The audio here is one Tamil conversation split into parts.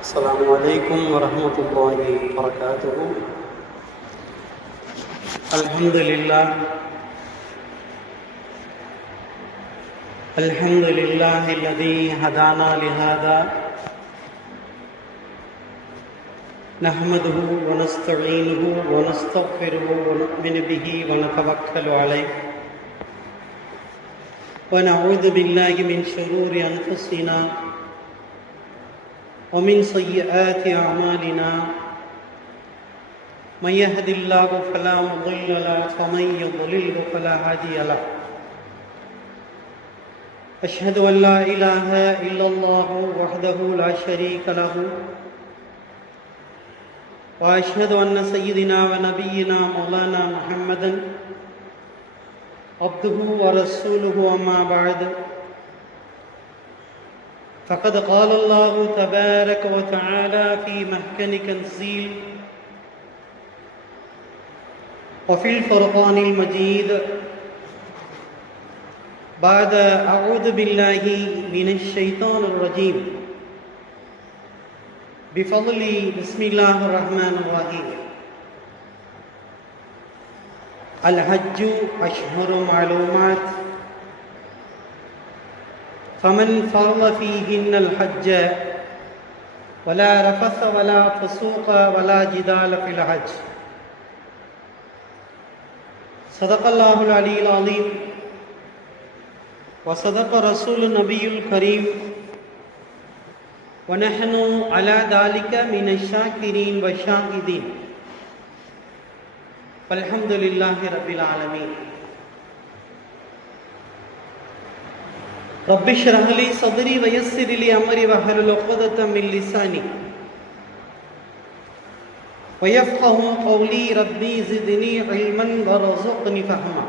السلام عليكم ورحمة الله وبركاته. الحمد لله الذي هدانا لهذا نحمده ونستعينه ونستغفره ونؤمن به ونتوكل عليه ونعوذ بالله من شرور أنفسنا ومن سيئات أعمالنا. من يهد الله فلا مضل له ومن يضلل فلا هادي له. أشهد أن لا إله إلا الله وحده لا شريك له وأشهد أن سيدنا ونبينا مولانا محمدا عبده ورسوله. أما بعد، فقد قال الله تبارك وتعالى في محكم تنزيل وفي الفرقان المجيد بعد أعوذ بالله من الشيطان الرجيم بفضل بسم الله الرحمن الرحيم. الحج أشهر معلومات فمن فرض فيهن الحج ولا رفث ولا فسوق ولا جدال في الحج. صدق الله العلي العظيم وصدق رسول النبي الكريم ونحن على ذلك من الشاكرين والشاهدين والحمد لله رب العالمين. رب اشرح لي صدري ويسر لي أمري واحلل عقدة من لساني ويفقهوا قولي. ربي زدني علما وارزقني فهما.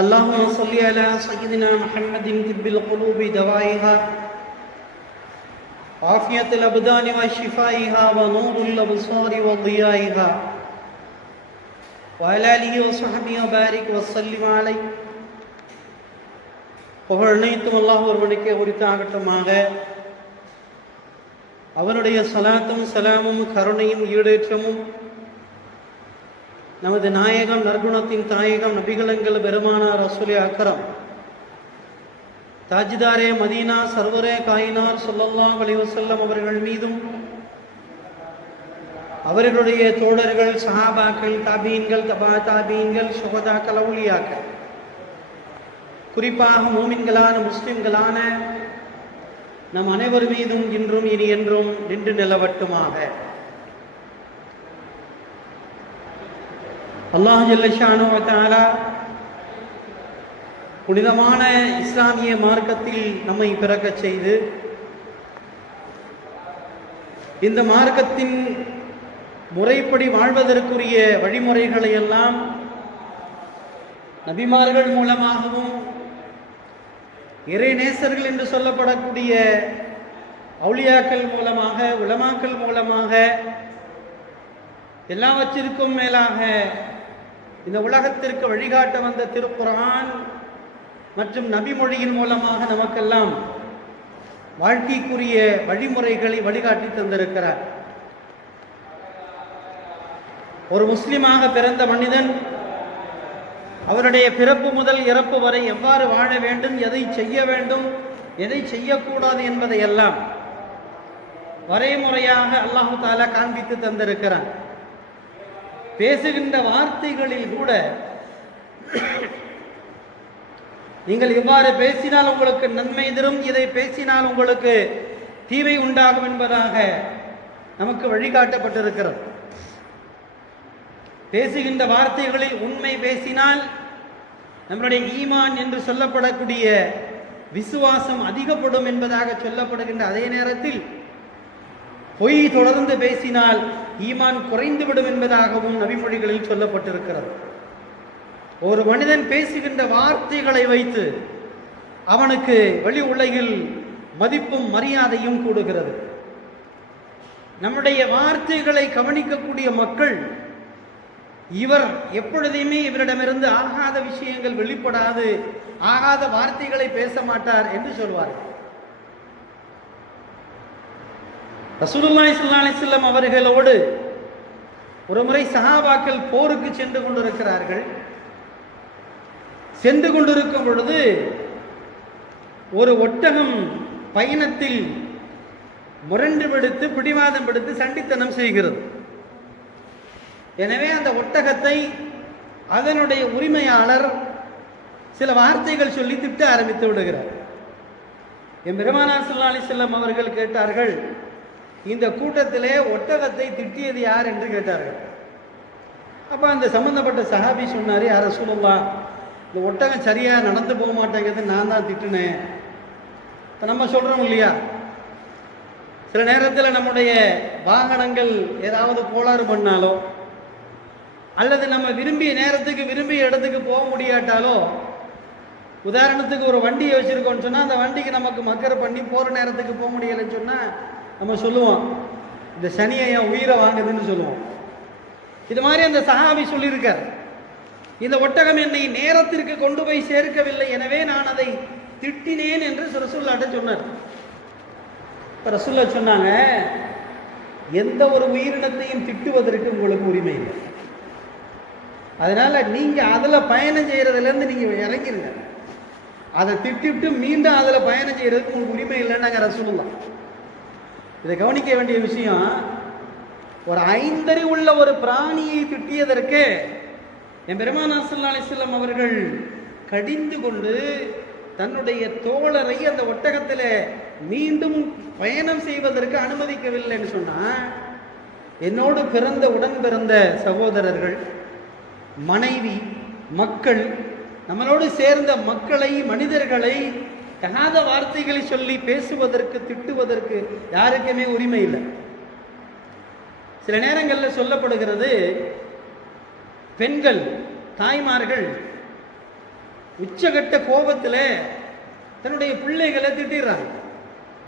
اللهم صل على سيدنا محمد طب القلوب دوائها عافية الأبدان وشفائها ونور الأبصار وضيائها وعلى آله وصحبه وبارك وسلم عليه. புகழ் அனைத்தும் அல்லாஹ் ஒருவனுக்கே உரித்தாகட்டுமாக. அவனுடைய சலாத்தும் சலாமும் கருணையும் ஈடேற்றமும் நமது நாயகம் நற்குணத்தின் தாயகம் நபிகளங்கள் பெருமானார் ரசூலே அக்ரம் தாஜ்தாரே மதீனா சர்வரே காயினார் ஸல்லல்லாஹு அலைஹி வஸல்லம் அவர்கள் மீதும் அவர்களுடைய தோழர்கள் சஹாபாக்கள் தாபீன்கள் தபா தாபீன்கள் சுஹதாக்கள் அவுலியாக்கள் குறிப்பாக மூமின்களான முஸ்லிம்களான நம் அனைவர் மீதும் இன்றும் இனி என்றும் நின்று நிலவட்டுமாக. அல்லாஹ் ஜல்ல ஷானஹு வ தஆலா புனிதமான இஸ்லாமிய மார்க்கத்தில் நம்மை பிறக்கச் செய்து இந்த மார்க்கத்தின் முறைப்படி வாழ்வதற்குரிய வழிமுறைகளை எல்லாம் நபிமார்கள் மூலமாகவும் இறைநேசர்கள் என்று சொல்லப்படக்கூடிய அவுலியாக்கள் மூலமாக உலமாக்கள் மூலமாக எல்லாவற்றிற்கும் மேலாக இந்த உலகத்திற்கு வழிகாட்ட வந்த திருக்குர்ஆன் மற்றும் நபிமொழியின் மூலமாக நமக்கெல்லாம் வாழ்க்கைக்குரிய வழிமுறைகளை வழிகாட்டி தந்திருக்கிறார். ஒரு முஸ்லிமாக பிறந்த மனிதன் அவருடைய பிறப்பு முதல் இறப்பு வரை எவ்வாறு வாழ வேண்டும், எதை செய்ய வேண்டும், எதை செய்யக்கூடாது என்பதை எல்லாம் வரைமுறையாக அல்லாஹு தஆலா காண்பித்து தந்திருக்கிறான். பேசுகின்ற வார்த்தைகளில் கூட நீங்கள் இவ்வாறு பேசினால் உங்களுக்கு நன்மை தரும், இதை பேசினால் உங்களுக்கு தீமை உண்டாகும் என்பதாக நமக்கு வழிகாட்டப்பட்டிருக்கிறது. பேசுகின்ற வார்த்தைகளில் உண்மை பேசினால் நம்முடைய ஈமான் என்று சொல்லப்படக்கூடிய விசுவாசம் அதிகப்படும் என்பதாக சொல்லப்படுகின்ற அதே நேரத்தில் பொய் தொடர்ந்து பேசினால் ஈமான் குறைந்துவிடும் என்பதாகவும் நபிமொழிகளில் சொல்லப்பட்டிருக்கிறது. ஒரு மனிதன் பேசுகின்ற வார்த்தைகளை வைத்து அவனுக்கு வெளி உலகில் மதிப்பும் மரியாதையும் கூடுகிறது. நம்முடைய வார்த்தைகளை கவனிக்கக்கூடிய மக்கள் இவர் எப்பொழுதையுமே இவரிடமிருந்து ஆகாத விஷயங்கள் வெளிப்படாது, ஆகாத வார்த்தைகளை பேச மாட்டார் என்று சொல்வார்கள். ரசூலுல்லாஹி ஸல்லல்லாஹு அலைஹி வஸல்லம் அவர்களோடு ஒரு முறை சஹாபாக்கள் போருக்கு சென்று கொண்டிருக்கிறார்கள். சென்று கொண்டிருக்கும் பொழுது ஒரு ஒட்டகம் பயணத்தில் முரண்டு பிடித்து பிடிவாதம் பிடித்து சண்டித்தனம் செய்கிறது. எனவே அந்த ஒட்டகத்தை அதனுடைய உரிமையாளர் சில வார்த்தைகள் சொல்லி திட்ட ஆரம்பித்து விடுகிறார். என் பெருமானார் ஸல்லல்லாஹு அலைஹி வஸல்லம் அவர்கள் கேட்டார்கள், இந்த கூட்டத்திலே ஒட்டகத்தை திட்டியது யார் என்று கேட்டார்கள். அப்போ அந்த சம்பந்தப்பட்ட சஹாபி சொன்னார், யார் ரசூலுல்லாஹ், இந்த ஒட்டகம் சரியாக நடந்து போக மாட்டேங்கிறது நான் தான் திட்டினேன். இப்போ நம்ம சொல்கிறோம் இல்லையா, சில நேரத்தில் நம்முடைய வாகனங்கள் ஏதாவது கோளாறு பண்ணாலோ அல்லது நம்ம விரும்பிய நேரத்துக்கு விரும்பிய இடத்துக்கு போக முடியாட்டாலோ, உதாரணத்துக்கு ஒரு வண்டியை வச்சுருக்கோன்னு சொன்னால் அந்த வண்டிக்கு நமக்கு மக்கரை பண்ணி போகிற நேரத்துக்கு போக முடியலைன்னு சொன்னால் நம்ம சொல்லுவோம், இந்த சனியை என் உயிரை வாங்குதுன்னு சொல்லுவோம். இது மாதிரி அந்த சஹாபி சொல்லியிருக்கார், இந்த ஒட்டகம் என்னை நேரத்திற்கு கொண்டு போய் சேர்க்கவில்லை, எனவே நான் அதை திட்டினேன் என்று ரசூலுல்லாஹ்ட்ட சொன்னார். இப்போ ரசூலுல்லாஹ் சொன்னாங்க, எந்த ஒரு உயிரினத்தையும் திட்டுவதற்கு உங்களுக்கு உரிமை இல்லை. அதனால நீங்க அதில் பயணம் செய்யறதுலேருந்து நீங்க இறங்கிருங்க. அதை திட்டிவிட்டு மீண்டும் அதில் பயணம் செய்யறதுக்கு உங்களுக்கு உரிமை இல்லைன்னாங்க ரசூலுல்லாஹ். இதை கவனிக்க வேண்டிய விஷயம், ஒரு ஐந்தறி உள்ள ஒரு பிராணியை திட்டியதற்கு என் பெருமானார் ஸல்லல்லாஹு அலைஹி வஸல்லம் அவர்கள் கடிந்து கொண்டு தன்னுடைய தோழரை அந்த ஒட்டகத்தில் மீண்டும் பயணம் செய்வதற்கு அனுமதிக்கவில்லைன்னு சொன்னா, என்னோடு பிறந்த உடன் பிறந்த சகோதரர்கள், மனைவி, மக்கள், நம்மளோடு சேர்ந்த மக்களை, மனிதர்களை தகாத வார்த்தைகளை சொல்லி பேசுவதற்கு திட்டுவதற்கு யாருக்குமே உரிமை இல்லை. சில நேரங்களில் சொல்லப்படுகிறது, பெண்கள், தாய்மார்கள் உச்சகட்ட கோபத்தில் தன்னுடைய பிள்ளைகளை திட்டிடுறாங்க,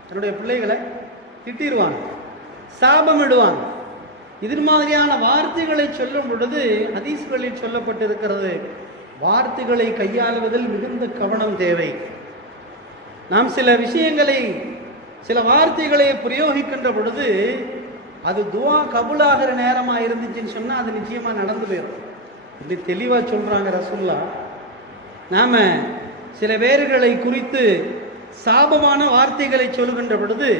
தன்னுடைய பிள்ளைகளை திட்டிடுவாங்க, சாபமிடுவாங்க. இது மாதிரியான வார்த்தைகளை சொல்லும் பொழுது ஹதீஸ்களில் சொல்லப்பட்டிருக்கிறது, வார்த்தைகளை கையாளுவதில் மிகுந்த கவனம் தேவை. நாம் சில விஷயங்களை, சில வார்த்தைகளை பிரயோகிக்கின்ற பொழுது அது துவா கபூலாகிற நேரமாக இருந்துச்சுன்னு சொன்னால் அது நிச்சயமாக நடந்து போயிடும். இப்படி தெளிவாக சொல்கிறாங்க ரசூலுல்லாஹ். நாம் சில பேர்களை குறித்து சாபமான வார்த்தைகளை சொல்கின்ற பொழுது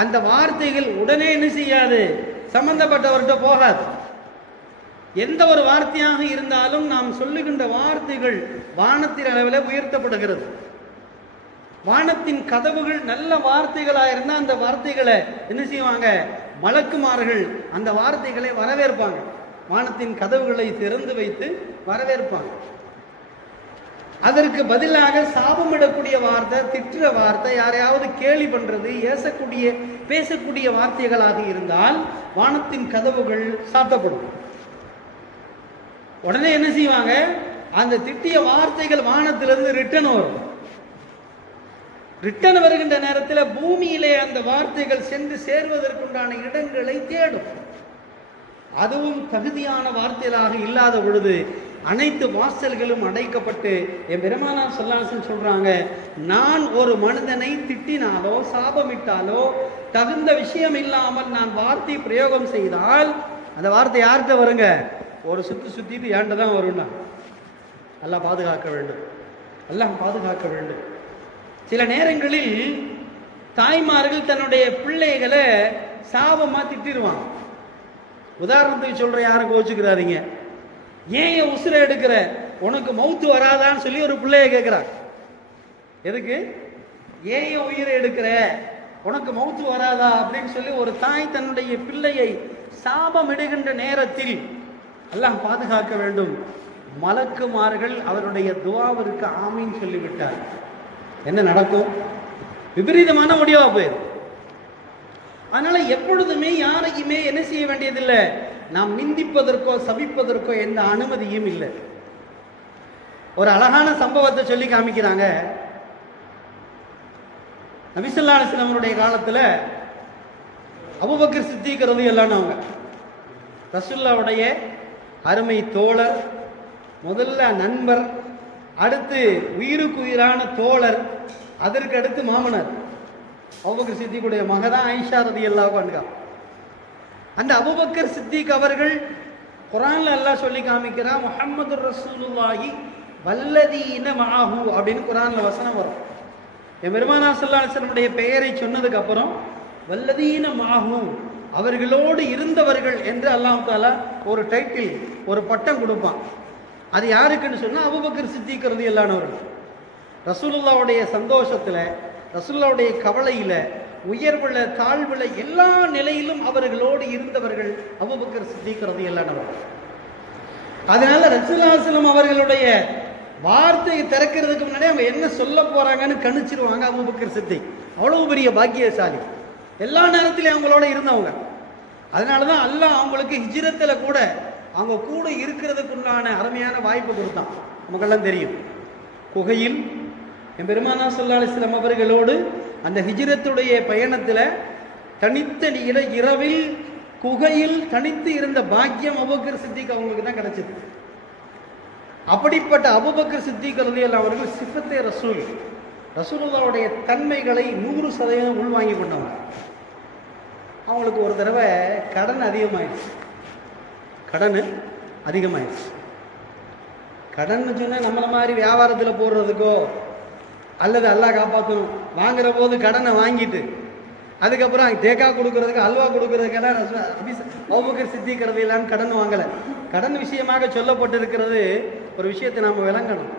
அந்த வார்த்தைகள் உடனே என்ன செய்யாது, சம்பந்தப்பட்டவர்கிட்ட போகாது. எந்த ஒரு வார்த்தையாக இருந்தாலும் நாம் சொல்லுகின்ற வார்த்தைகள் வானத்தின் அளவில் உயர்த்தப்படுகிறது. வானத்தின் கதவுகள் நல்ல வார்த்தைகளாக இருந்தால் அந்த வார்த்தைகளை என்ன செய்வாங்க, மலக்குமார்கள் அந்த வார்த்தைகளை வரவேற்பாங்க. வானத்தின் கதவுகளை திறந்து வைத்து வரவேற்பாங்க. அதற்கு பதிலாக சாபமிடக்கூடிய வார்த்தை, திட்டுற வார்த்தை, யாரையாவது கேலி பண்றது, ஏசக்கூடிய பேசக்கூடிய வார்த்தைகளாக இருந்தால் வானத்தின் கதவுகள் சாத்தப்படும். உடனே என்ன செய்வாங்க, அந்த திட்டிய வார்த்தைகள் வானத்திலிருந்து ரிட்டர்ன் வரும். ரிட்டர்ன் வருகின்ற நேரத்தில் பூமியிலே அந்த வார்த்தைகள் சென்று சேர்வதற்குண்டான இடங்களை தேடும். அதுவும் தகுதியான வார்த்தைகளாக இல்லாத பொழுது அனைத்து வாசல்களும் அடைக்கப்பட்டு என் பெருமானார் ஸல்லல்லாஹு அலைஹி வஸல்லம் சொல்றாங்க, நான் ஒரு மனிதனை திட்டினாலோ சாபமிட்டாலோ தகுந்த விஷயம் இல்லாமல் நான் வார்த்தை பிரயோகம் செய்தால் அந்த வார்த்தை யார்கிட்ட வருங்க, ஒரு சுத்திட்டு ஏண்ட தான் வரும்னா. அல்லாஹ் பாதுகாக்க வேண்டும், அல்லாஹ் பாதுகாக்க வேண்டும். சில நேரங்களில் தாய்மார்கள் தன்னுடைய பிள்ளைகளை சாபமாக திட்டிடுவாங்க. உதாரணத்துக்கு சொல்ற, யாரும் கோச்சுக்கிறாதீங்க, ஏன் உசுரை எடுக்கிற, உனக்கு மௌத்து வராதான்னு சொல்லி ஒரு பிள்ளைய கேட்கிறார். எதுக்கு, ஏன் உயிரை எடுக்கிற, உனக்கு மௌத்து வராதா அப்படின்னு சொல்லி ஒரு தாய் தன்னுடைய பிள்ளையை சாபமிடுகின்ற நேரத்தில் அல்லாஹ் பாதுகாக்க வேண்டும், மலக்குமார்கள் அவருடைய துஆவிற்கு ஆமீன் சொல்லிவிட்டார். என்ன நடக்கும், விபரீதமான முடிவா போயிடும். அதனால எப்பொழுதுமே யாரையுமே என்ன செய்ய வேண்டியதில்லை, நாம் நிந்திப்பதற்கோ சபிப்பதற்கோ எந்த அனுமதியும் இல்லை. ஒரு அழகான சம்பவத்தை சொல்லி காமிக்கிறாங்க. நபி ஸல்லல்லாஹு அலைஹி வஸல்லம் அவருடைய காலத்தில் அபூபக்கர் சித்தீக் ரலியல்லாஹு அன்ஹு ரசூலுல்லாஹ்வுடைய அருமை தோழர், முதல்ல நண்பர், அடுத்து உயிருக்கு உயிரான தோழர், அதற்கு அடுத்து மாமனார். அபூபக்கர் சித்திக்குடைய மகதான் ஆயிஷா ரலியல்லாஹு அன்ஹா. அந்த அபூபக்கர் சித்திக் அவர்கள் குர்ஆன்ல அல்லாஹ் சொல்லி காமிக்கிறான், முஹம்மது ரசூலுல்லாஹி வல்லதீன மஅஹு அப்படின்னு குர்ஆன்ல வசனம் வரும். பெருமானார் ஸல்லல்லாஹு அலைஹி வஸல்லம் பெயரை சொன்னதுக்கு அப்புறம் வல்லதீன மஅஹு அவர்களோடு இருந்தவர்கள் என்று அல்லாஹ் தஆலா ஒரு டைட்டில், ஒரு பட்டம் கொடுப்பான். அது யாருக்குன்னு சொன்னா அபூபக்கர் சித்திக் ரலியல்லாஹு அன்ஹு. ரசூலுல்லாஹ்வுடைய சந்தோஷத்துல, ரசூலுல்லாஹ்வுடைய கவலையில, உயர்வுல, தாழ்வுல, எல்லா நிலையிலும் அவர்களோடு இருந்தவர்கள் அபூபக்கர் சித்திக் ரலியல்லாஹு அன்ஹு. அதனால ரசூலுல்லாஹி ஸல்லல்லாஹு அலைஹி வஸல்லம் அவர்களுடைய வார்த்தையை திறக்கிறதுக்கு முன்னாடி அவங்க என்ன சொல்ல போறாங்கன்னு கணிச்சிருவாங்க அபூபக்கர் சித்திக். அவ்வளவு பெரிய பாக்கியசாலி, எல்லா நேரத்திலையும் அவங்களோட இருந்தவங்க. அதனாலதான் அல்லாஹ் அவங்களுக்கு ஹிஜ்ரத்துல கூட அவங்க கூட இருக்கிறதுக்கு உண்டான அருமையான வாய்ப்பு கொடுத்தான். நமக்கெல்லாம் தெரியும், குகையில் பெருமானார் ஸல்லல்லாஹு அலைஹி வஸல்லம் அவர்களோடு அந்த ஹிஜ்ரத்துடைய பயணத்தில் தனித்த இரவில் குகையில் தனித்து இருந்த பாக்கியம் அபூபக்கர் சித்திக் அவங்களுக்கு தான் கிடைச்சது. அப்படிப்பட்ட அபூபக்கர் சித்திக் ரலியல்லாஹு அவர்கள் சிஃபத்தே ரசூல், ரசூலுல்லாஹ்வுடைய தன்மைகளை 100% உள்வாங்கி கொண்டவங்க. அவங்களுக்கு ஒரு தடவை கடன் அதிகமாயிடுச்சு. கடன் சொன்னால் நம்மளை மாதிரி வியாபாரத்தில் போடுறதுக்கோ அல்லது அல்லாஹ் காப்பாற்றணும் வாங்குற போது கடனை வாங்கிட்டு அதுக்கப்புறம் தேக்கா கொடுக்கறதுக்கு, அல்வா கொடுக்கறதுக்கெல்லாம் அபூபக்கர் சித்திக் ரலியல்லாஹு கடன் வாங்கலை. கடன் விஷயமாக சொல்லப்பட்டிருக்கிறது ஒரு விஷயத்தை நாம் விளங்கணும்.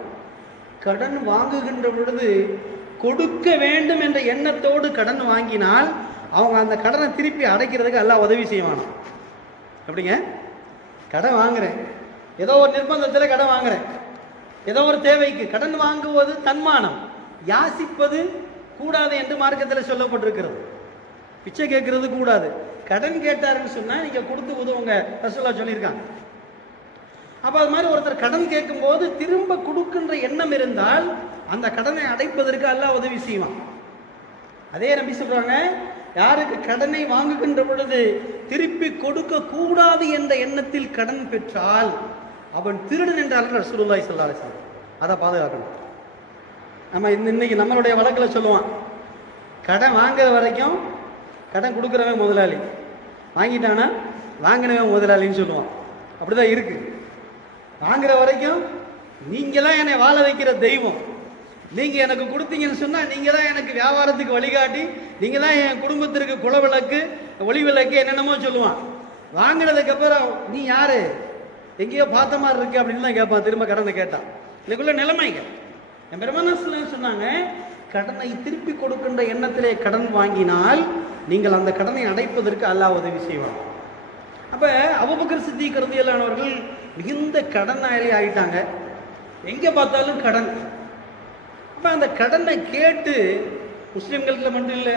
கடன் வாங்குகின்ற பொழுது கொடுக்க வேண்டும் என்ற எண்ணத்தோடு கடன் வாங்கினால் அவங்க அந்த கடனை திருப்பி அடைக்கிறதுக்கு அல்லாஹ் உதவி செய்வானா? அப்படிங்க, கடன் வாங்குறேன், ஏதோ ஒரு நிர்பந்தத்தில் கடன் வாங்குறேன், ஏதோ ஒரு தேவைக்கு. கடன் வாங்குவது தன்மானம், யாசிப்பது கூடாது என்று மார்க்கத்தில் சொல்லப்பட்டிருக்கிறது. பிச்சை கேட்கறது கூடாது. கடன் கேட்டாருன்னு சொன்னா நீங்க கொடுத்து உதவுங்க ரசூலுல்லாஹ் சொல்லியிருக்காங்க. அப்ப அது மாதிரி ஒருத்தர் கடன் கேட்கும் போது திரும்ப கொடுக்கின்ற எண்ணம் இருந்தால் அந்த கடனை அடைப்பதற்கு அல்லாஹ் உதவி செய்வான். அதே நபி சொல்றாங்க, யாருக்கு கடனை வாங்குகின்ற பொழுது திருப்பி கொடுக்க கூடாது என்ற எண்ணத்தில் கடன் பெற்றால் அவன் திருடன் என்றால் ரசூலுல்லாஹி ஸல்லல்லாஹு அலைஹி வஸல்லம். அதை பாதுகாக்கணும். நம்ம இன்னைக்கு நம்மளுடைய வழக்கில் சொல்லுவான், கடன் வாங்குற வரைக்கும் கடன் கொடுக்குறவன் முதலாளி, வாங்கிட்டானா வாங்கினவன் முதலாளின்னு சொல்லுவான். அப்படிதான் இருக்கு. வாங்குற வரைக்கும் நீங்க தான் என்னை வாழ வைக்கிற தெய்வம், நீங்க எனக்கு கொடுத்தீங்கன்னு சொன்னா நீங்க தான் எனக்கு வியாபாரத்துக்கு வழிகாட்டி, நீங்க தான் என் குடும்பத்திற்கு குலவிளக்கு, ஒளி விளக்கு, என்னென்னமோ சொல்லுவான். வாங்கினதுக்கு அப்புறம் நீ யாரு, எங்கேயோ பார்த்த மாதிரி இருக்கு அப்படின்னு தான் கேட்பான். திரும்ப கடனை கேட்டான். இதுக்குள்ள நிலைமைங்க. என் பெருமானார் சொன்னாங்க, கடனை திருப்பி கொடுக்கின்ற எண்ணத்திலே கடன் வாங்கினால் நீங்கள் அந்த கடனை அடைப்பதற்கு அல்லாஹ் உதவி செய்வான். அப்ப அபூபக்கர் சித்திக் ரலியல்லாஹு அன்ஹு அவர்கள் மிகுந்த கடனாளி ஆயிட்டாங்க. எங்க பார்த்தாலும் கடன். அப்ப அந்த கடனை கேட்டு முஸ்லிம்களுக்கு மட்டும் இல்லை,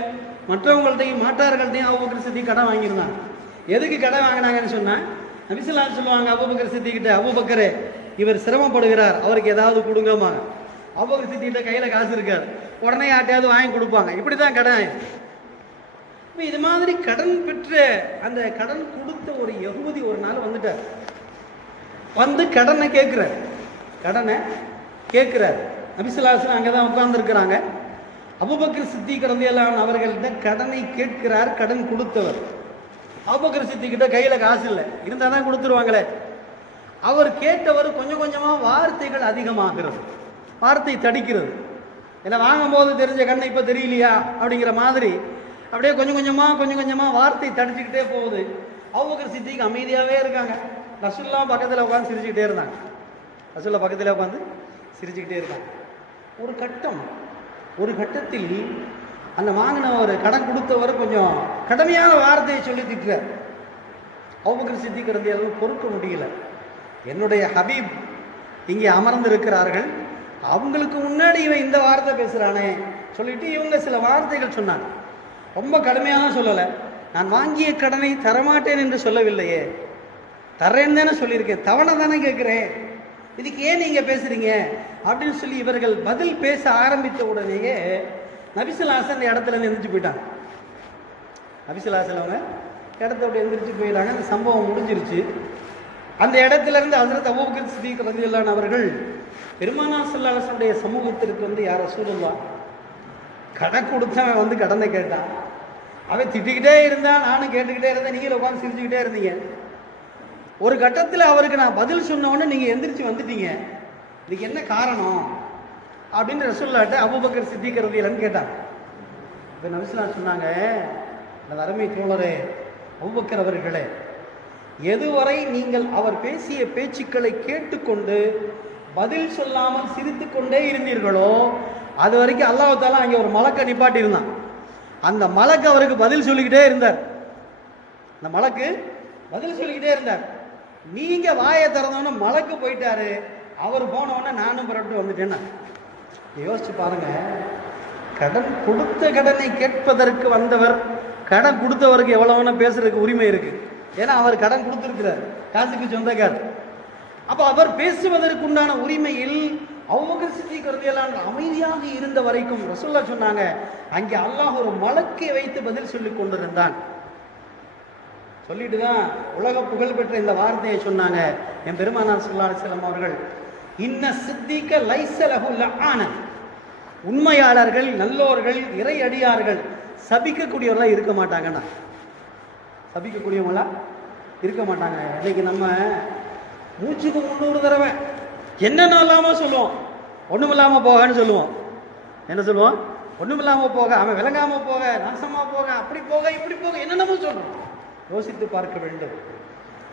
மற்றவங்கள்ட்டையும் மாட்டார்கள்ட்டையும் அபூபக்கர் சித்திக் கடன் வாங்கியிருந்தாங்க. எதுக்கு கடன் வாங்கினாங்கன்னு சொன்னா, நபி ஸல்லல்லாஹு அலைஹி சொல்லுவாங்க அபூபக்கர் சித்திக்கிட்ட, அபூபக்கரே இவர் சிரமப்படுகிறார், அவருக்கு ஏதாவது கொடுங்கம்மா. அபூபக்கர் சித்திக்கிட்ட கையில காசு இருக்காது, உடனே யார்ட்டையாவது வாங்கி கொடுப்பாங்க. இப்படிதான் கடன். இது மாதிரி கடன் பெற்ற அந்த கடன் கொடுத்த ஒரு யஹூதி ஒரு நாள் வந்துட்டார். வந்து கடனை கேட்கிறார். நபி ஸல்லல்லாஹு அலைஹி வஸல்லம் அங்கதான் உட்கார்ந்து இருக்கிறாங்க. அபூபக்கர் சித்திக் ரலியல்லாஹு அன்ஹு அவர்கள்ட்ட கடனை கேட்கிறார். கடன் கொடுத்தவர். அபூபக்கர் சித்திக்கிட்ட கையில காசு இல்லை, இருந்தா தான் கொடுத்துருவாங்களே. அவர் கேட்டவர் கொஞ்சம் கொஞ்சமா வார்த்தைகள் அதிகமாகிறது, வார்த்தை தடிக்கிறது. ஏன்னா வாங்கும் போது தெரிஞ்ச கண்ணை இப்ப தெரியலையா அப்படிங்கிற மாதிரி அப்படியே கொஞ்சம் கொஞ்சமா வார்த்தை தடிச்சுக்கிட்டே போகுது. அபூபக்கர் சித்திக் அமைதியாவே இருக்காங்க. ரசூலுல்லாஹ் பக்கத்துல உட்காந்து சிரிச்சுக்கிட்டே இருந்தாங்க. ஒரு கட்டத்தில் அந்த வாங்கினவர், கடன் கொடுத்தவர் கொஞ்சம் கடுமையான வார்த்தையை சொல்லி திட்டுறார். அபூபக்கர் சித்திக் ரலியல்லாஹு அன்ஹு பொறுக்க முடியல. என்னுடைய ஹபீப் இங்கே அமர்ந்திருக்கிறார்கள், அவங்களுக்கு முன்னாடி இவன் இந்த வார்த்தை பேசுறானே சொல்லிட்டு இவங்க சில வார்த்தைகள் சொன்னாங்க. ரொம்ப கடுமையாக சொல்லலை. நான் வாங்கிய கடனை தரமாட்டேன் என்று சொல்லவில்லையே, தரேன்னு தானே சொல்லியிருக்கேன், தவணை தானே கேட்குறேன், இதுக்கு ஏன் நீங்க பேசுறீங்க அப்படின்னு சொல்லி இவர்கள் பதில் பேச ஆரம்பித்த உடனேயே நபி ஸல்லல்லாஹு அலைஹி வஸல்லம் இடத்துல இருந்து எந்திரிச்சு போயிட்டாங்க. நபி ஸல்லல்லாஹு அலைஹி வஸல்லம் இடத்த விட்டு எந்திரிச்சு போயிட்டாங்க. அந்த சம்பவம் முடிஞ்சிருச்சு. அந்த இடத்துல இருந்து ஹஜ்ரத் அபூபக்கர் சித்திக் ரலியல்லாஹு அன்ஹு அவர்கள் பெருமானார் ஸல்லல்லாஹு அலைஹி வஸல்லம் சமூகத்திற்கு வந்து, யா ரசூலுல்லாஹ், கடன் கொடுத்தவன் வந்து கடனை கேட்டான். அவன் திட்டிக்கிட்டே இருந்தான், நானும் கேட்டுக்கிட்டே இருந்தேன், நீங்களும் உட்காந்து சிரிச்சுக்கிட்டே இருந்தீங்க. ஒரு கட்டத்தில் அவருக்கு நான் பதில் சொன்னோன்னு நீங்கள் எந்திரிச்சு வந்துட்டீங்க. இதுக்கு என்ன காரணம் அப்படின்னு ரசூலுல்லாஹ்ட்ட அபூபக்கர் சித்திக் ரலியல்லாஹு கேட்டாங்க. இப்போ நபி ஸல்லல்லாஹு அலைஹி சொன்னாங்க, அந்த அருமை தோழரே அபூபக்கர் அவர்களே, எதுவரை நீங்கள் அவர் பேசிய பேச்சுக்களை கேட்டுக்கொண்டு பதில் சொல்லாமல் சிரித்து கொண்டே இருந்தீர்களோ அது வரைக்கும் அல்லாஹ் தஆலா அங்கே ஒரு மலக்கை நிப்பாட்டி இருந்தான். அந்த மலக்கு அவருக்கு பதில் சொல்லிக்கிட்டே இருந்தார். அந்த மலக்கு பதில் சொல்லிக்கிட்டே இருந்தார். நீங்க வாயை திறந்தோன்னு மலக்கு போயிட்டாரு, அவர் போனோடனே நானும் புறப்பட்டு வந்துட்டேன்னா. யோசிச்சு பாருங்க, கடன் கொடுத்த கடனை கேட்பதற்கு வந்தவர் கடன் கொடுத்தவருக்கு எவ்வளவுனா பேசுறதுக்கு உரிமை இருக்கு. ஏன்னா அவர் கடன் கொடுத்திருக்கிறார், காசுக்கு சொந்தக்காரர். அப்ப அவர் பேசுவதற்குண்டான உரிமையில் அபூபக்கர் சித்திக் ரலியல்லாஹு அன்ஹு அமைதியாக இருந்த வரைக்கும் ரசூலுல்லாஹ் சொன்னாங்க, அங்கே அல்லாஹ் ஒரு மலக்கை வைத்து பதில் சொல்லி கொண்டிருந்தான். சொல்லிட்டு தான் உலக புகழ் பெற்ற இந்த வார்த்தையை சொன்னாங்க என் பெருமானார் ஸல்லல்லாஹு அலைஹி வஸல்லம் அவர்கள். இன்ன சித்திக லைஸ லஹு லஆனன், உண்மையாளர்கள், நல்லோர்கள், இறை அடியார்கள் சபிக்கக்கூடியவர்களா இருக்க மாட்டாங்கண்ணா. சபிக்கக்கூடியவங்களா இருக்க மாட்டாங்க. இன்னைக்கு நம்ம மூச்சுக்கு 300 தடவை என்னென்ன இல்லாமல் சொல்லுவோம், ஒண்ணுமில்லாம போகன்னு சொல்லுவோம். என்ன சொல்லுவோம்? ஒண்ணுமில்லாம போக, அவன் விளங்காம போக, நாசமா போக, அப்படி போக, இப்படி போக, என்னென்னமோ சொல்றோம். யோசித்து பார்க்க வேண்டும்.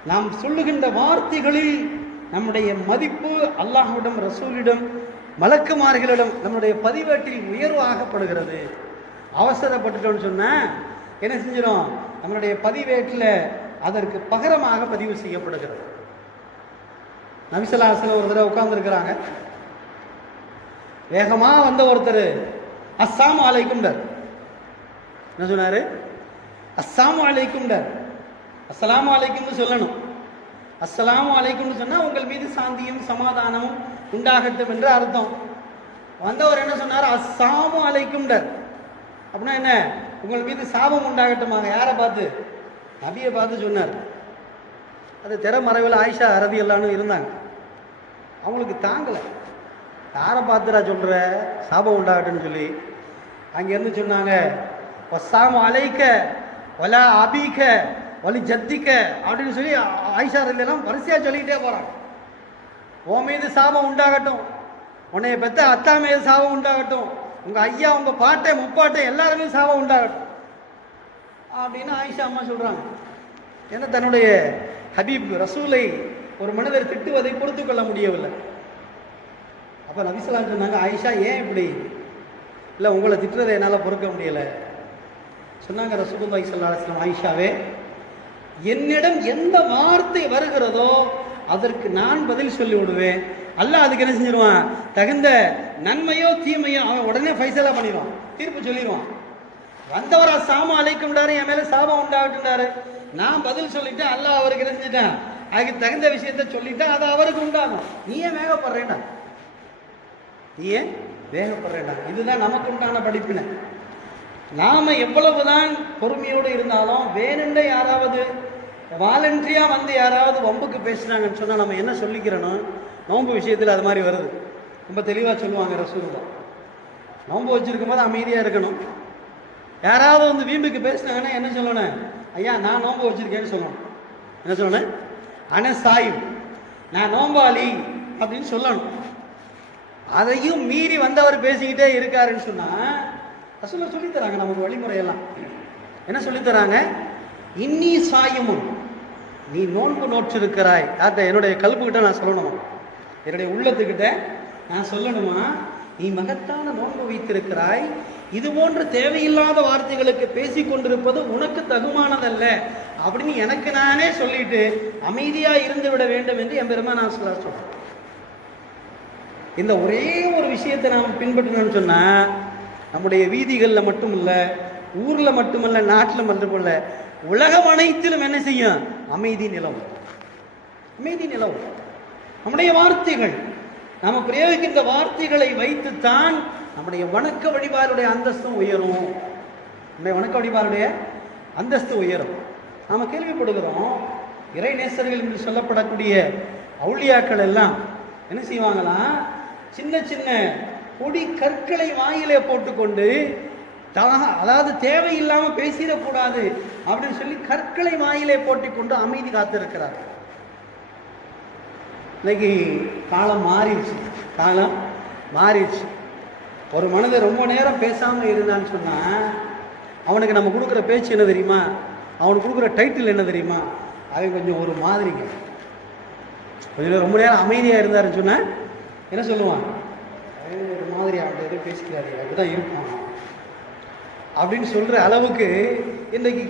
நாம் சொல்லுகின்ற வார்த்தைகளில் நம்முடைய மதிப்பு அல்லாஹ்விடம், ரசூலிடம், மலக்குமார்களிடம் நம்முடைய பதிவேட்டில் உயர்வு ஆகப்படுகிறது. அவசரப்பட்டுட்டோம்னு சொன்னா என்ன செஞ்சிடும்? நம்மளுடைய பதிவேட்டில் அதற்கு பகரமாக பதிவு செய்யப்படுகிறது. நபி ஸல்லல்லாஹு அலைஹி வஸல்லம் ஒரு தடவை உட்கார்ந்துருக்கிறாங்க. வேகமா வந்த ஒருத்தர் அஸ்ஸலாமு அலைக்கும் டார். என்ன சொன்னாரு? அஸ்ஸலாமு அலைக்கும் டார். அஸ்ஸலாமு அலைக்கும்னு சொல்லணும். அஸ்ஸலாமு அலைக்கும்னு சொன்னா உங்கள் மீது சாந்தியும் சமாதானமும் உண்டாகட்டும் என்று அர்த்தம். வந்தவர் என்ன சொன்னார்? அஸ்ஸலாமு அலைக்கும் டார். அப்படின்னா என்ன? உங்கள் மீது சாபம் உண்டாகட்டுமாக. யாரை பார்த்து? நபியை பார்த்து சொன்னார். அது திறமறைவில் ஆயிஷா ரலியல்லாஹு அன்ஹா இருந்தாங்க. அவங்களுக்கு தாங்கலை, யாரை பார்த்துடா சொல்கிற சாபம் உண்டாகட்டும்னு சொல்லி. அங்கேருந்து சொன்னாங்க, வஸ்ஸாமு அலைக்க வலா அபீக்க வலி ஜத்திக்க அப்படின்னு சொல்லி ஆயிஷா ரலியல்லாஹு வரிசையாக சொல்லிக்கிட்டே போகிறாங்க. உன் மீது சாபம் உண்டாகட்டும், உன்னைய பெற்ற அத்தா மீது சாபம் உண்டாகட்டும், உங்கள் ஐயா, உங்கள் பாட்டை, முப்பாட்டை எல்லாருமே சாபம் உண்டாகட்டும் அப்படின்னு ஆயிஷா அம்மா சொல்கிறாங்க. ஏன்னா தன்னுடைய ஹபீப் ரசூலை ஒரு மனிதர் திட்டுவதை பொறுத்து கொள்ள முடியவில்லை. அப்போ நபி ஸல்லல்லாஹு அலைஹி வஸல்லம் சொன்னாங்க, ஆயிஷா ஏன் இப்படி? இல்லை, உங்களை திட்டுறதை என்னால் பொறுக்க முடியலை சொன்னாங்க ரசூலுல்லாஹி ஸல்லல்லாஹு அலைஹி வஸல்லம். ஆயிஷாவே, என்னிடம் எந்த வார்த்தை வருகிறதோ அதற்கு நான் பதில் சொல்லி விடுவேன். அல்லாஹ் அதுக்கு என்ன செஞ்சிருவான்? தகுந்த நன்மையோ தீமையோ அவன் உடனே ஃபைசலா பண்ணிடுவான், தீர்ப்பு சொல்லிடுவான். வந்தவரா சாமம் அழைக்கின்றாரு, என் மேலே சாபம் உண்டாகட்டுன்றாரு, நான் பதில் சொல்லிட்டேன், அல்லாஹ் அவருக்கு என்ன செஞ்சுட்டான்? அதுக்கு தகுந்த விஷயத்த சொல்லிட்டேன், அது அவருக்கு உண்டாகும். நீ ஏன் வேகப்படுறேன்டா? நீ ஏன் வேகப்படுறேன்டா? இதுதான் நமக்கு உண்டான படிப்பினை. நாம எவ்வளவுதான் பொறுமையோடு இருந்தாலும் வேணுண்டே யாராவது வாலண்டரியா வந்து யாராவது வம்புக்கு பேசுனாங்கன்னு சொன்னா நம்ம என்ன சொல்லிக்கிறோம்? நோன்பு விஷயத்தில் அது மாதிரி வருது. ரொம்ப தெளிவாக சொல்லுவாங்க ரசூலுல்லாஹ், நோன்பு வச்சிருக்கும் போது அமைதியாக இருக்கணும். யாராவது வந்து வீம்புக்கு பேசினாங்கன்னா என்ன சொல்லணும்? ஐயா, நான் நோன்பு வச்சிருக்கேன்னு சொல்லணும். என்ன சொல்லணும்? அனசாயும், நான் நோம்பாளி அப்படின்னு சொல்லணும். அதையும் மீறி வந்தவர் பேசிக்கிட்டே இருக்காருன்னு சொன்னா ரசூலுல்லாஹ் சொல்லித்தராங்க நமக்கு வழிமுறையெல்லாம். என்ன சொல்லித்தராங்க? இன்னி சாயமும், நீ நோன்பு நோற்றிருக்கிறாய். யார்கிட்ட? என்னுடைய கல்புக்கிட்ட நான் சொல்லணுமா? என்னுடைய உள்ளத்துக்கிட்ட நான் சொல்லணுமா? நீ மகத்தான நோன்பு வைத்திருக்கிறாய், இது போன்ற தேவையில்லாத வார்த்தைகளுக்கு பேசி கொண்டிருப்பது உனக்கு தகுமானதல்ல அப்படின்னு எனக்கு நானே சொல்லிட்டு அமைதியா இருந்து விட வேண்டும் என்று என் பெருமானார் ஸல்லல்லாஹு அலைஹி வஸல்லம் சொல்றேன். இந்த ஒரே ஒரு விஷயத்தை நாம் பின்பற்றணும்னு சொன்னா நம்முடைய வீதிகளில் மட்டும் இல்லை, ஊரில் மட்டுமல்ல, நாட்டில் மட்டுமல்ல, உலகம் அனைத்திலும் என்ன செய்யும்? அமைதி நிலவும். அமைதி நிலவும். நம்முடைய வார்த்தைகள், நாம் பிரயோகிக்கின்ற வார்த்தைகளை வைத்துத்தான் நம்முடைய வணக்க வழிபாடுடைய அந்தஸ்தும் உயரும். நம்முடைய வணக்க வழிபாடுடைய அந்தஸ்து உயரும். நாம் கேள்விப்படுகிறோம், இறை நேசர்கள் என்று சொல்லப்படக்கூடிய அவுலியாக்கள் எல்லாம் என்ன செய்வாங்களா? சின்ன சின்ன பொடி கற்களை வாயிலே போட்டுக்கொண்டு அதாவது தேவையில்லாமல் பேசிடக்கூடாது அப்படின்னு சொல்லி கற்களை வாயிலே போட்டி கொண்டு அமைதி காத்திருக்கிறார். இன்னைக்கு காலம் மாறிடுச்சு. ஒரு மனிதன் ரொம்ப நேரம் பேசாமல் இருந்தான்னு சொன்னால் அவனுக்கு நம்ம கொடுக்குற பேச்சு என்ன தெரியுமா? அவனுக்கு கொடுக்குற டைட்டில் என்ன தெரியுமா? அவன் கொஞ்சம் ஒரு மாதிரிங்க. கொஞ்சம் ரொம்ப நேரம் அமைதியாக இருந்தாருன்னு சொன்னால் என்ன சொல்லுவான்? ஒரு மாதிரி அவன்கிட்ட எதுவும் பேசிக்கிறாரு, அப்படிதான் இருப்பான் அப்படின்னு சொல்கிற அளவுக்கு இன்றைக்கு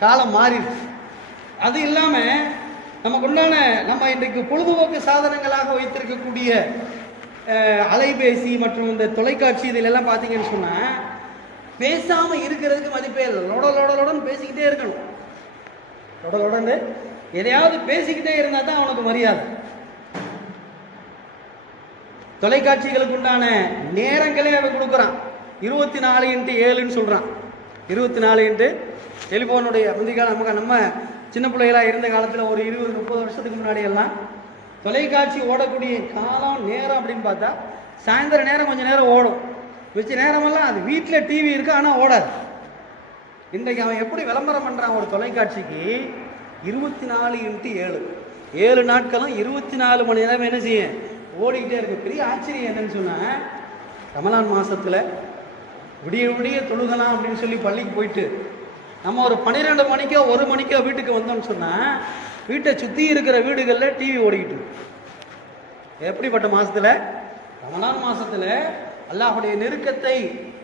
காலம் மாறிடுச்சு. அது இல்லாமல் நம்ம இன்றைக்கு பொழுதுபோக்கு சாதனங்களாக வைத்திருக்கக்கூடிய அலைபேசி மற்றும் இந்த தொலைக்காட்சி இதிலெல்லாம் பார்த்தீங்கன்னு சொன்னால் பேசாமல் இருக்கிறதுக்கு மதிப்பே இல்லை. லொடன்னு பேசிக்கிட்டே இருக்கணும். லொடன்னு எதையாவது பேசிக்கிட்டே இருந்தால் தான் அவனுக்கு மரியாதை. தொலைக்காட்சிகளுக்கு உண்டான நேரங்களே அவன் கொடுக்குறான். 24x7 சொல்கிறான். 24 டெலிஃபோனுடைய முந்திக்கால நம்ம சின்ன பிள்ளைகளாக இருந்த காலத்தில் ஒரு 20-30 வருஷத்துக்கு முன்னாடி எல்லாம் தொலைக்காட்சி ஓடக்கூடிய காலம் நேரம் அப்படின்னு பார்த்தா சாயந்தரம் நேரம் கொஞ்சம் நேரம் ஓடும். வச்ச நேரமெல்லாம் அது வீட்டில் டிவி இருக்கு, ஆனால் ஓடாது. இன்றைக்கு அவன் எப்படி விளம்பரம் பண்ணுறான் ஒரு தொலைக்காட்சிக்கு? 24x7 7 நாட்களும் 24 மணி நேரம் என்ன செய்ய ஓடிக்கிட்டே இருக்கு. பெரிய ஆச்சரியம் என்னன்னு சொன்னால், ரமலான் மாதத்தில் விடிய தொழுகலாம் அப்படின்னு சொல்லி பள்ளிக்கு போயிட்டு நம்ம ஒரு 12 மணிக்கோ 1 மணிக்கோ வீட்டுக்கு வந்தோம்னு சொன்னால் வீட்டை சுற்றி இருக்கிற வீடுகளில் டிவி ஓடிக்கிட்டு. எப்படிப்பட்ட மாதத்தில்? ரமலான் மாதத்தில் அல்லாஹுடைய நெருக்கத்தை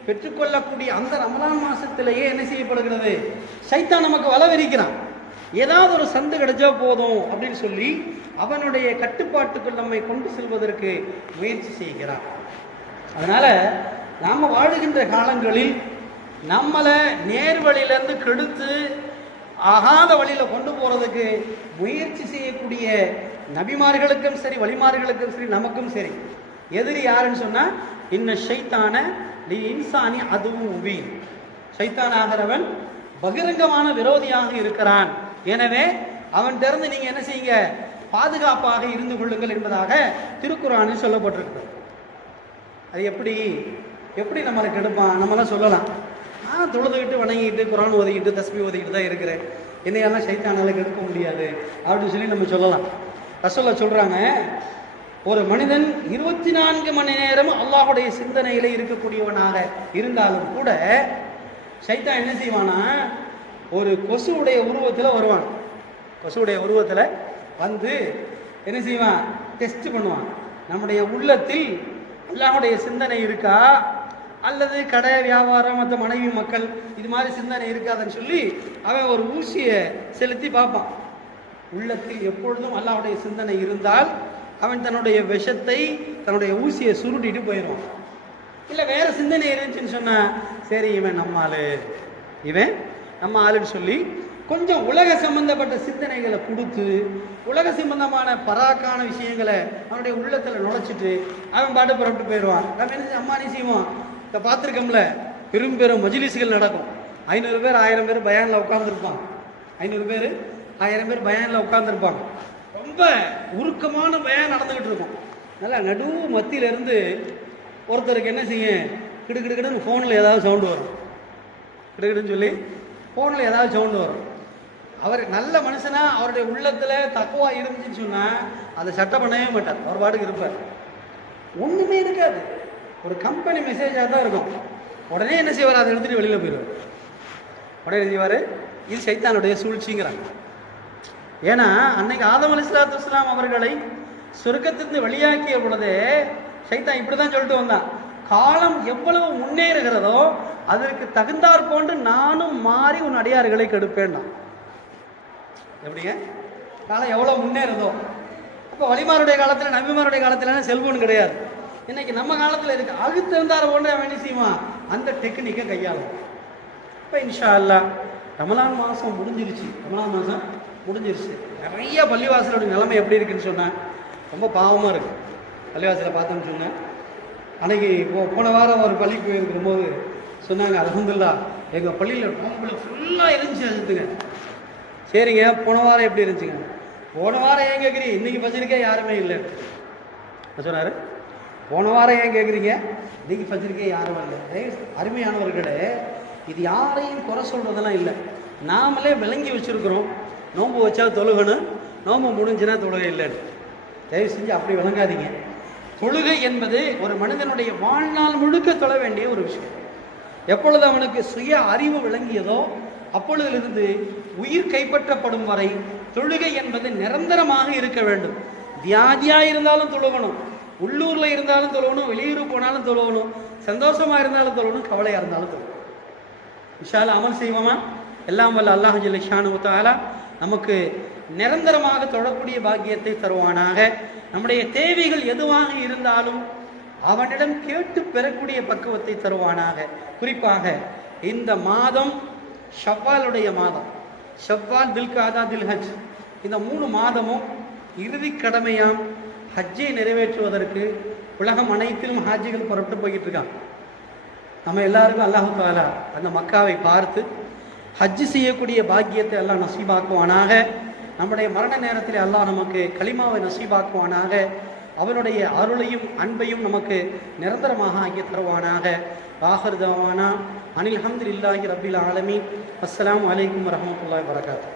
பெற்றுக்கொள்ளக்கூடிய அந்த ரமலான் மாதத்திலேயே என்ன செய்யப்படுகிறது? சைத்தான் நமக்கு வளவிரிக்கிறான். ஏதாவது ஒரு சந்து கிடைச்சா போதும் அப்படின்னு சொல்லி அவனுடைய கட்டுப்பாட்டுக்குள் நம்மை கொண்டு செல்வதற்கு முயற்சி செய்கிறான். அதனால நாம் வாழுகின்ற காலங்களில் நம்மளை நேர்வழியிலேருந்து கெடுத்து ஆகாத வழியில் கொண்டு போகிறதுக்கு முயற்சி செய்யக்கூடிய நபிமார்களுக்கும் சரி வழிமார்களுக்கும் சரி நமக்கும் சரி எதிரி யாருன்னு சொன்னால், இன்ன ஷைத்தான லி இன்சானி அதுவும் உபீன். ஷைத்தான் ஆகிறவன் பகிரங்கமான விரோதியாக இருக்கிறான். எனவே அவன் திறந்து நீங்கள் என்ன செய்யுங்க? பாதுகாப்பாக இருந்து கொள்ளுங்கள் என்பதாக திருக்குர்ஆனில் சொல்லப்பட்டிருக்கிறது. அது எப்படி நம்மளுக்கு எடுப்பான்? நம்மளாம் சொல்லலாம், தொழுதுகிட்டு வணங்கிட்டு குர்ஆன் ஓதிக்கிட்டு தஸ்பீ ஓதிக்கிட்டு தான் இருக்கிறேன், என்னையெல்லாம் சைத்தானால கெடுக்க முடியாது அப்படின்னு சொல்லி நம்ம சொல்லலாம். ரசூலுல்லாஹ் சொல்கிறாங்க, ஒரு மனிதன் 24 மணி நேரம் அல்லாஹுடைய சிந்தனையில இருக்கக்கூடியவனாக இருந்தாலும் கூட சைத்தான் என்ன செய்வானா, ஒரு கொசுவுடைய உருவத்தில் வருவான். கொசுவுடைய உருவத்தில் வந்து என்ன செய்வான்? டெஸ்ட் பண்ணுவான். நம்முடைய உள்ளத்தில் அல்லாஹுடைய சிந்தனை இருக்கா, அல்லது கடை வியாபாரம் மற்ற மனைவி மக்கள் இது மாதிரி சிந்தனை இருக்காதுன்னு சொல்லி அவன் ஒரு ஊசியை செலுத்தி பார்ப்பான். உள்ளத்தில் எப்பொழுதும் அல்லாஹுடைய சிந்தனை இருந்தால் அவன் தன்னுடைய விஷத்தை தன்னுடைய ஊசியை சுருட்டிட்டு போயிடுவான். இல்லை வேற சிந்தனை இருந்துச்சுன்னு சொன்னா, சரி இவன் நம்ம ஆளுன்னு சொல்லி கொஞ்சம் உலக சம்பந்தப்பட்ட சிந்தனைகளை கொடுத்து உலக சம்பந்தமான பராக்கான விஷயங்களை அவனுடைய உள்ளத்தில் நுழைச்சிட்டு அவன் பாட்டு புறப்பட்டு போயிடுவான். நம்ம என்ன அம்மா நீ செய்வோம்? இப்போ பார்த்துருக்கோம்ல, பெரும் மஜ்லிஸ்கள் நடக்கும். 500 பேர் 1000 பேர் பயானில் உட்காந்துருப்பாங்க. 500 பேர் 1000 பேர் பயானில் உட்காந்துருப்பாங்க. ரொம்ப உருக்கமான பயான் நடந்துக்கிட்டு இருக்கும். நல்லா நடுவு மத்தியிலேருந்து ஒருத்தருக்கு என்ன செய்யும்? கிடுக்கிடுன்னு ஃபோனில் ஏதாவது சவுண்டு வரும். கிடுக்கிடுன்னு சொல்லி ஃபோனில் ஏதாவது சவுண்டு வரும். அவர் நல்ல மனுஷனா அவருடைய உள்ளத்தில் தக்குவா இருந்துச்சுன்னு சொன்னால் அதை சட்டை பண்ணவே மாட்டார். அவர் பாட்டுக்கு இருப்பார். ஒன்றுமே இருக்காது. ஒரு கம்பெனி மெசேஜாக தான் இருக்கும். உடனே என்ன செய்வார்? அதை எடுத்துகிட்டு வெளியில் போயிடுவார். உடனே என்ன செய்வார்? இது சைத்தானுடைய சூழ்ச்சிங்கிறாங்க. ஏன்னா அன்னைக்கு ஆதம் அலைஹிஸ்ஸலாத்து வஸ்ஸலாம் அவர்களை சொர்க்கத்திலிருந்து வெளியாக்கிய பொழுது சைத்தான் இப்படி தான் சொல்லிட்டு வந்தான், காலம் எவ்வளவு முன்னேறுகிறதோ அதற்கு தகுந்தாற் போன்று நானும் மாறி உன் அடியார்களை கெடுப்பேன். எப்படிங்க? காலம் எவ்வளோ முன்னேறுதோ. அப்போ வலிமாருடைய காலத்தில் நபிமாருடைய காலத்தில் செல்போன் கிடையாது. இன்னைக்கு நம்ம காலத்தில் இருக்கு. அதுக்கு தகுந்தாற போன்று அவன் என்ன செய்வான்? அந்த டெக்னிக்கை கையாளும். இப்போ இன்ஷா அல்லாஹ் ரமலான் மாதம் முடிஞ்சிருச்சு. நிறைய பள்ளிவாசலுடைய நிலைமை எப்படி இருக்குன்னு சொன்னேன். ரொம்ப பாவமாக இருக்குது. பள்ளிவாசலில் பார்த்தோன்னு சொன்னேன். அன்னைக்கு போன வாரம் ஒரு பள்ளிக்கு போயிருக்கும் போது சொன்னாங்க, அல்ஹம்துலில்லாஹ் எங்கள் பள்ளியில் நோம்புல ஃபுல்லாக இருந்துச்சு. அதுங்க சரிங்க, போன வாரம் எப்படி இருந்துச்சுங்க? போன வாரம் ஏன் கேட்குறீங்க? இன்றைக்கி ஃபஜ்ருக்கே யாருமே இல்லை சொன்னார். போன வாரம் ஏன் கேட்குறீங்க? இன்றைக்கி ஃபஜ்ருக்கே யாரும் இல்லை. அருமையானவர்களே, இது யாரையும் குறை சொல்கிறதெல்லாம் இல்லை, நாமளே விளங்கி வச்சுருக்குறோம். நோன்பு வச்சா தொழுகணும், நோன்பு முடிஞ்சுன்னா தொழுகை இல்லைன்னு. தயவு செஞ்சு அப்படி விளங்காதீங்க. தொழுகை என்பது ஒரு மனிதனுடைய வாழ்நாள் முழுக்க தொழ வேண்டிய ஒரு விஷயம். எப்பொழுது அவனுக்கு சுய அறிவு விளங்கியதோ அப்பொழுதிலிருந்து உயிர் கைப்பற்றப்படும் வரை தொழுகை என்பது நிரந்தரமாக இருக்க வேண்டும். வியாதியாக இருந்தாலும் தொழுகணும், உள்ளூரில் இருந்தாலும் தொழுகணும், வெளியூர் போனாலும் தொழுகணும், சந்தோஷமாக இருந்தாலும் தொழுகணும், கவலையாக இருந்தாலும் தொழுகணும். இன்ஷா அல்லாஹ் அமல் செய்வோமா? எல்லாம் வல்ல அல்லாஹ் ஜல்ல ஷானஹு வ தஆலா நமக்கு நிரந்தரமாக தொழக்கூடிய பாக்கியத்தை தருவானாக. நம்முடைய தேவைகள் எதுவாக இருந்தாலும் அவனிடம் கேட்டு பெறக்கூடிய பக்குவத்தை தருவானாக. குறிப்பாக இந்த மாதம் ஷவ்வாலுடைய மாதம், ஷவ்வால், தில்காதா, தில்ஹஜ், இந்த 3 மாதமும் இறுதி கடமையாம் ஹஜ்ஜை நிறைவேற்றுவதற்கு உலகம் அனைத்திலும் ஹாஜிகள் புறப்பட்டு போய்கிட்டு இருக்காங்க. நம்ம எல்லாருக்கும் அல்லாஹ் தஆலா அந்த மக்காவை பார்த்து ஹஜ்ஜு செய்யக்கூடிய பாக்கியத்தை அல்லாஹ் நசீபாக்குவானாக. நம்முடைய மரண நேரத்தில் அல்லாஹ் நமக்கு கலிமாவை நசீபாக்குவானாக. அவனுடைய அருளையும் அன்பையும் நமக்கு நிரந்தரமாக ஆக்கி தருவானாக. ஆஹிர் தஅவானா அனில் ஹம்துலில்லாஹி ரப்பில் ஆலமீன். அஸ்ஸலாமு அலைக்கும் வரஹ்மத்துல்லாஹி வபரகாத்துஹு.